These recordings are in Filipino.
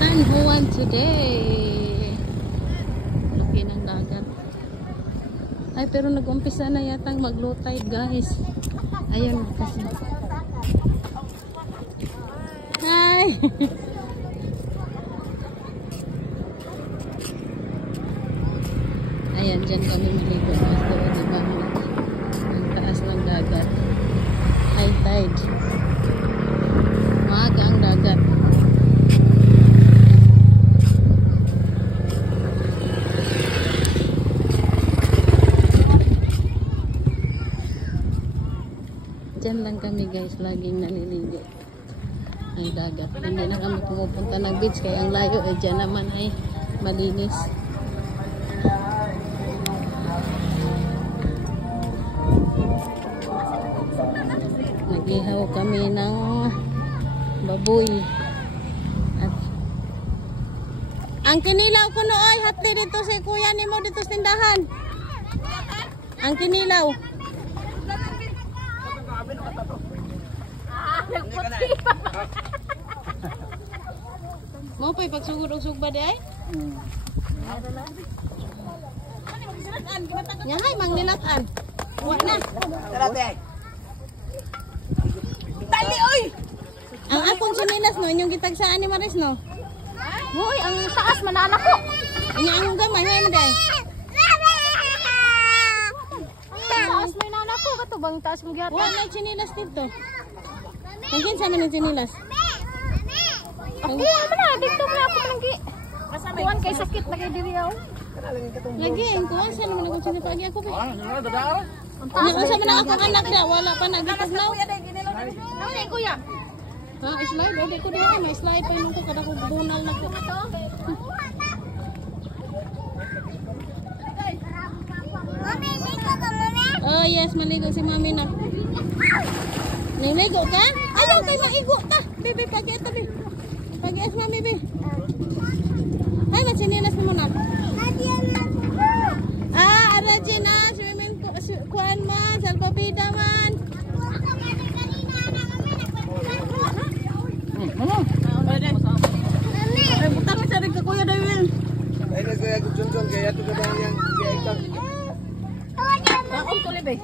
San Juan today. Laki ng dagat. Ay, pero nag-umpisa na yata mag-low tide, guys. Ayun kasi. Hi! Ayan, dyan kami maligo. Ito, diba? Ang taas ng dagat. High tide. Maaga ang dagat. Dyan lang kami, guys, laging naliligo ang dagat. Hindi na kami pumupunta ng beach kaya ang layo ay dyan naman ay malinis. Nag-ihaw kami ng baboy at ang kinilaw ko nooy hatli dito si kuya nimo dito sa tindahan. Ang kinilaw mo pa'y pagsugod og sugba di ay? Nyahay, mangnilatan. Huwag na. Dali, oy! Ang akong sinilas, no? Inyong gitagsaan ni Maris, no? Uy, ang taas, manana ko. Inya ang gamay, hay mo day. Ang taas, may nana ko. Kato bang taas mong gihatan? Huwag na sinilas dito. Ang kinsa man ang sinilas? Ako, ano na? Dito mo na ako malanggi. Kuhan kay sakit na kay diri ako. Lagi, kuha siya naman akong sinipagi ako. Nasa man akong anak na, wala pa nagitaglaw. Ano na, kuya? Ha, slide? Hindi ko din, may slide pa yun ko kada ko bunal na ko. Oh yes, maligo si mami na. Niligo ka? Ayaw kay maigo ta. Bibi, pagi-at tabi. Pagi-at mami, bibi. Ay, magsinilas mo na. Ah, arajin na. Swimming kuan man. Salpapida man. Ano? Ay, butang mo sa rin ka kuya Dawil. Ay, nagkakujunjong kaya ito ka ba yung kaya Kaon ko libe.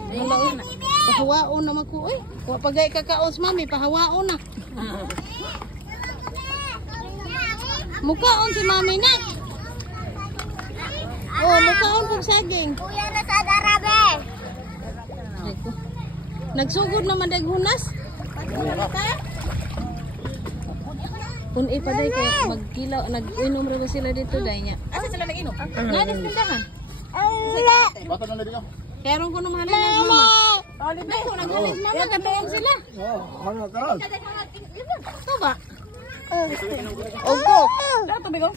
Pahawaon na maku. Uy, pagay kakaon sa mami, pahawaon na. Mukaon si mami na. Oh, mukaon kong saging. Kuya na sa darabe. Nagsugod naman dag hunas. Kung ipaday kay magkilaw, nag-inom ra ba sila dito day niya. Asa sila nag-inom? Nadis tindahan. Bata na dito. Kaya ron ko naman halis mama. Ay, kung naghalis mama, katuon sila. Ano ka? Ito ba? Ogo. Dato bigo.